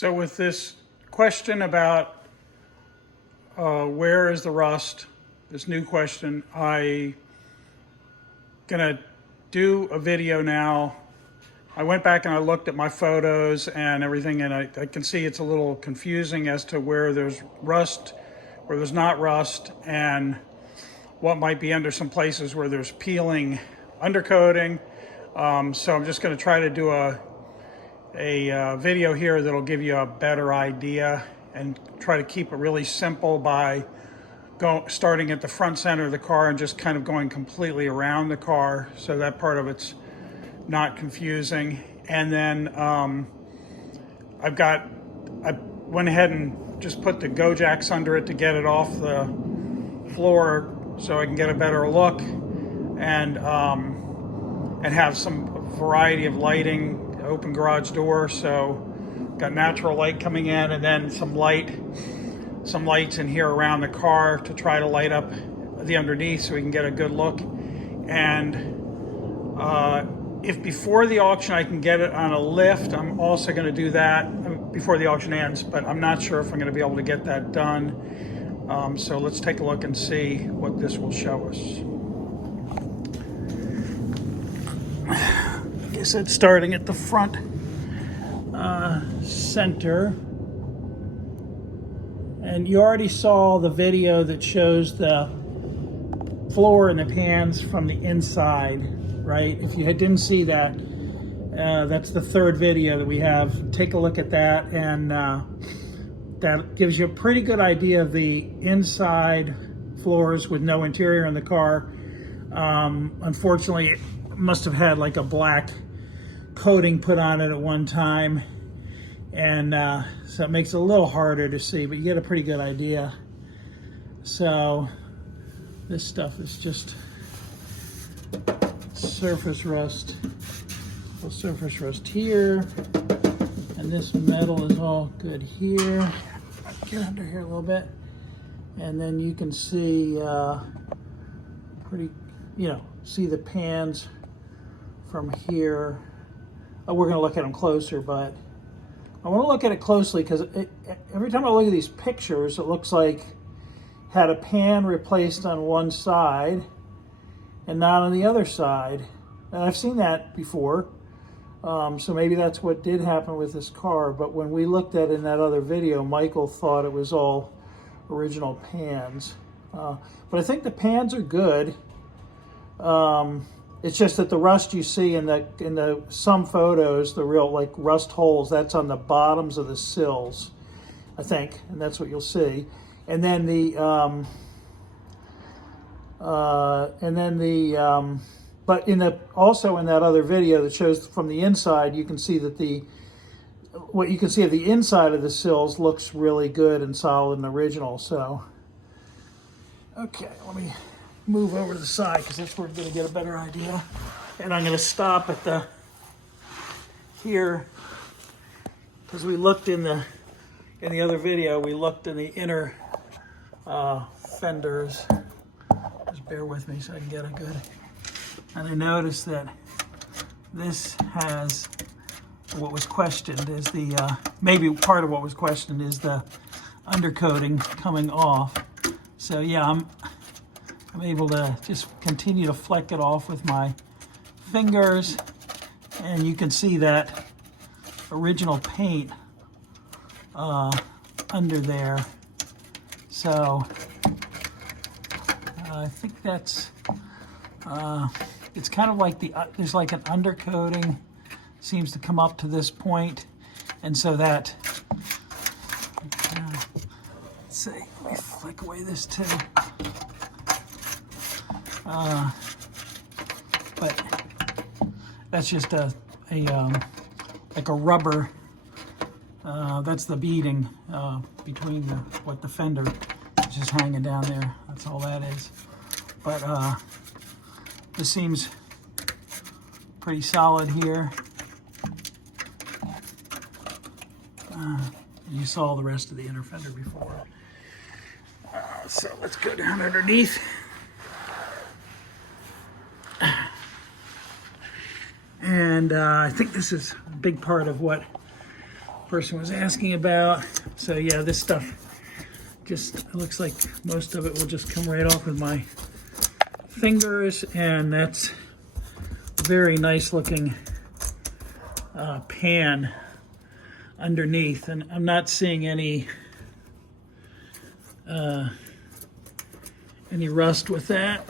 So with this question about where is the rust, this new question, I gonna do a video now. I went back and I looked at my photos and everything, and I can see it's a little confusing as to where there's rust, where there's not rust, and what might be under some places where there's peeling undercoating. So I'm just gonna try to do a video here that'll give you a better idea and try to keep it really simple by starting at the front center of the car and just kind of going completely around the car, so that part of it's not confusing. And then I went ahead and just put the go jacks under it to get it off the floor so I can get a better look and have some variety of lighting. Open garage door, so got natural light coming in, and then some lights in here around the car to try to light up the underneath so we can get a good look. And if before the auction I can get it on a lift, I'm also going to do that before the auction ends, but I'm not sure if I'm going to be able to get that done. So let's take a look and see what this will show us. Like I said, starting at the front center, and you already saw the video that shows the floor and the pans from the inside, right? If you didn't see that, that's the third video that we have. Take a look at that, and that gives you a pretty good idea of the inside floors with no interior in the car. Unfortunately, it must have had like a black coating put on it at one time, and so it makes it a little harder to see, but you get a pretty good idea. So this stuff is just surface rust. Well, surface rust here, and this metal is all good here. Get under here a little bit, and then you can see see the pans from here. We're going to look at them closer, but I want to look at it closely because every time I look at these pictures, it looks like had a pan replaced on one side and not on the other side. And I've seen that before, so maybe that's what did happen with this car. But when we looked at it in that other video, Michael thought it was all original pans. But I think the pans are good. It's just that the rust you see in the some photos, the real like rust holes, that's on the bottoms of the sills, I think, and that's what you'll see. And then but also in that other video that shows from the inside, you can see that what you can see of the inside of the sills looks really good and solid and original. So, okay, let me move over to the side because that's where we're going to get a better idea. And I'm going to stop at here because we looked in the other video, we looked in the inner fenders. Just bear with me so I can get a good. And I noticed that this has what was questioned is the maybe part of what was questioned is the undercoating coming off. So yeah, I'm able to just continue to fleck it off with my fingers, and you can see that original paint under there. So I think that's it's kind of like there's like an undercoating seems to come up to this point, and so that let's see, let me flick away this too. But that's just like a rubber. That's the beading between the fender is just hanging down there. That's all that is. But this seems pretty solid here. You saw the rest of the inner fender before. So let's go down underneath. And I think this is a big part of what person was asking about. So yeah, this stuff just, it looks like most of it will just come right off with my fingers, and that's a very nice looking pan underneath, and I'm not seeing any rust with that.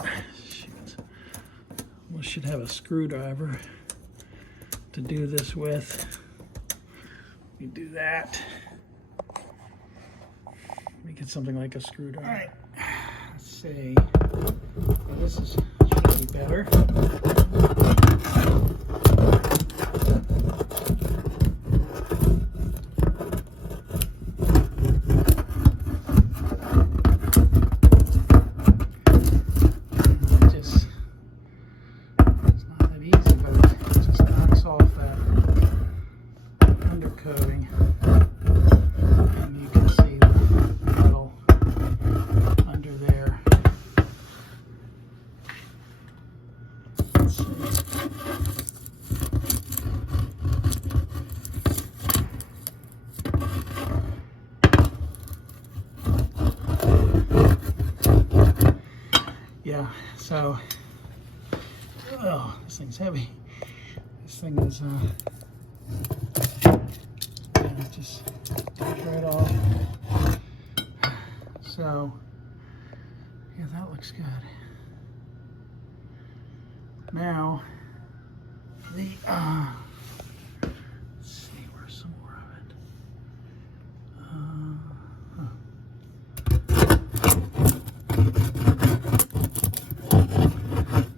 We should have a screwdriver to do this with. We do that. Make it something like a screwdriver. All right. Let's see. Well, this should be better. Coating, and you can see the metal under there. Let's see. Yeah, so, oh, this thing's heavy. This thing is just takes right off. So, yeah, that looks good. Now, the, let's see, where's some more of it?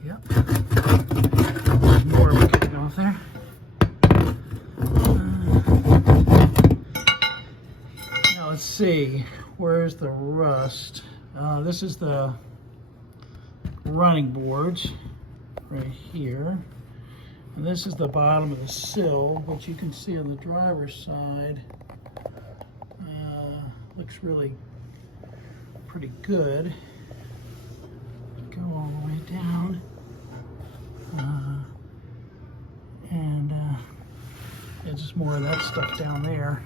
Yep. There's more of it coming off there. Let's see, where's the rust? This is the running boards right here. And this is the bottom of the sill, which you can see on the driver's side. Looks really pretty good. Go all the way down. Yeah, just more of that stuff down there.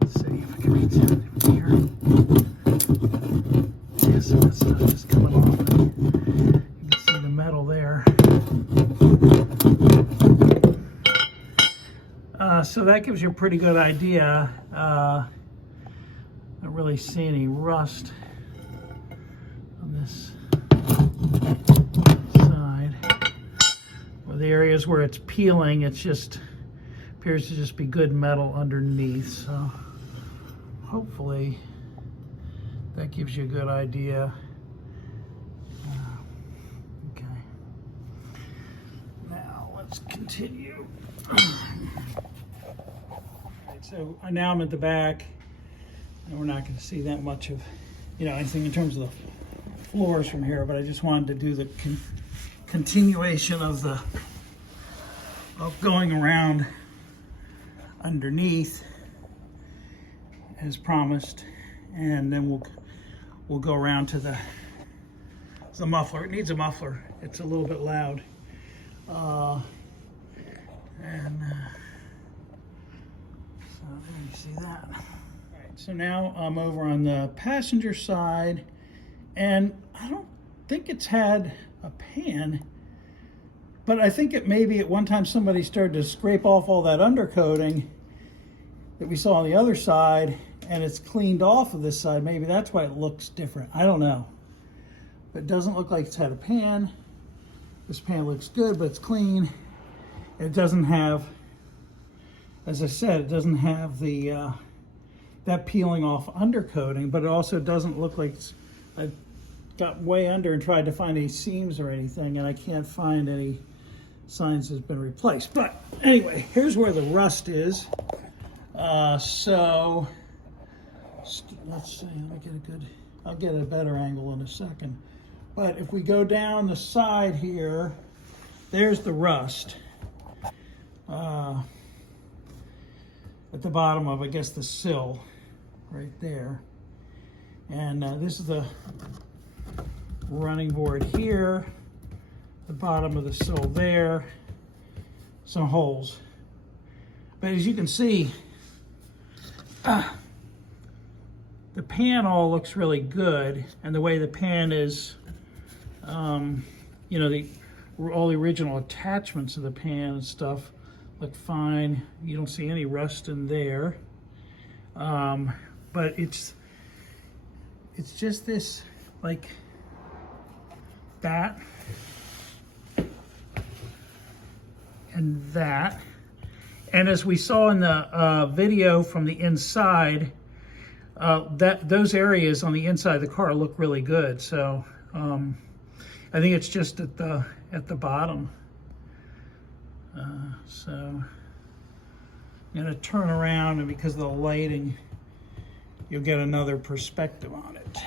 Let's see if I can reach out here. Yeah, so that stuff is coming off. You can see the metal there. So that gives you a pretty good idea. I don't really see any rust on this side. Well, the areas where it's peeling, it's just appears to just be good metal underneath. So hopefully that gives you a good idea. Okay. Now let's continue. Right, so now I'm at the back, and we're not going to see that much of, anything in terms of the floors from here. But I just wanted to do the continuation of going around underneath as promised, and then we'll go around to the muffler. It needs a muffler. It's a little bit loud. So there you see that. All right, so now I'm over on the passenger side, and I don't think it's had a pan, but I think it maybe at one time somebody started to scrape off all that undercoating that we saw on the other side, and it's cleaned off of this side. Maybe that's why it looks different. I don't know. But it doesn't look like it's had a pan. This pan looks good, but it's clean. It doesn't have, as I said, it doesn't have the that peeling off undercoating, but it also doesn't look like I got way under and tried to find any seams or anything, and I can't find any signs it's been replaced. But anyway, here's where the rust is. So let's see, I'll get a better angle in a second. But if we go down the side here, there's the rust at the bottom of, I guess, the sill right there. And this is the running board here, the bottom of the sill there, some holes. But as you can see, the pan all looks really good, and the way the pan is, you know, all the original attachments of the pan and stuff look fine. You don't see any rust in there, but it's just this, like that and that. And as we saw in the video from the inside, those areas on the inside of the car look really good. So I think it's just at the bottom. So I'm gonna turn around, and because of the lighting, you'll get another perspective on it.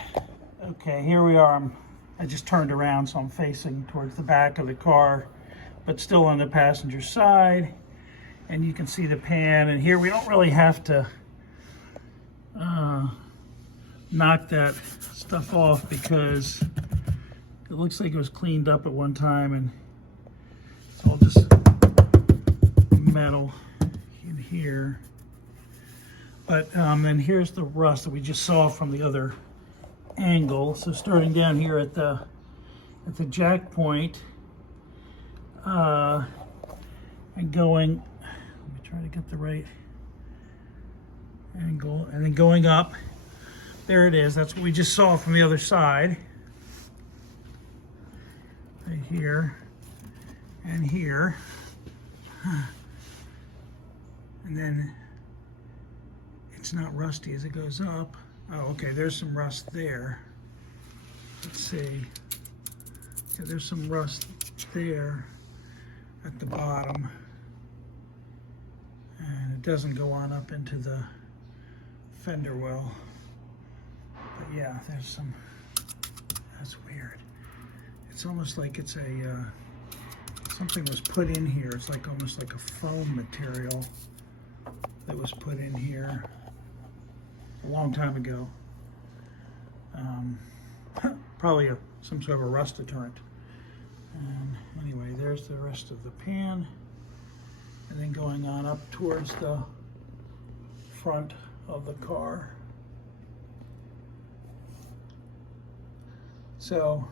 Okay, here we are. I just turned around, so I'm facing towards the back of the car, but still on the passenger side. And you can see the pan, and here we don't really have to knock that stuff off because it looks like it was cleaned up at one time, and it's all just metal in here. But then here's the rust that we just saw from the other angle. So starting down here at the jack point, and going, let me try to get the right angle, and then going up, there it is. That's what we just saw from the other side. Right here and here. And then it's not rusty as it goes up. Oh, okay, there's some rust there. Let's see. Yeah, there's some rust there at the bottom. And it doesn't go on up into the fender well. But yeah, there's some, that's weird. It's almost like it's a, something was put in here. It's like almost like a foam material that was put in here a long time ago. Probably some sort of a rust deterrent. And anyway, there's the rest of the pan. And then going on up towards the front of the car. So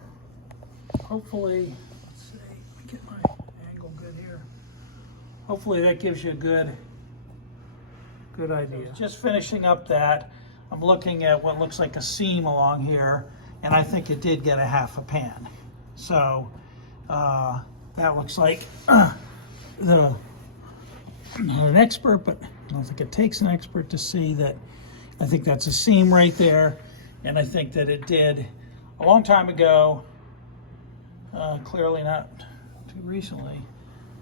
hopefully, let's see, let me get my angle good here. Hopefully that gives you a good idea. So just finishing up that, I'm looking at what looks like a seam along here, and I think it did get a half a pan. So that looks like I'm not an expert, but I don't think it takes an expert to see that. I think that's a seam right there, and I think that it did a long time ago, clearly not too recently,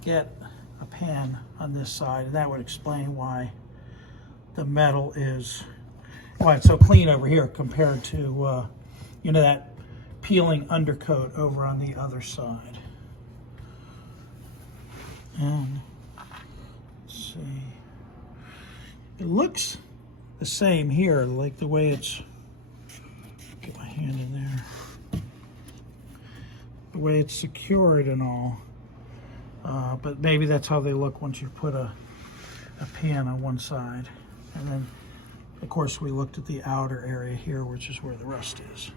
get a pan on this side, and that would explain why the metal is, why it's so clean over here compared to you know, that peeling undercoat over on the other side. And let's see, it looks the same here, like the way it's, get my hand in there, the way it's secured and all, but maybe that's how they look once you put a pan on one side. And then of course we looked at the outer area here, which is where the rust is.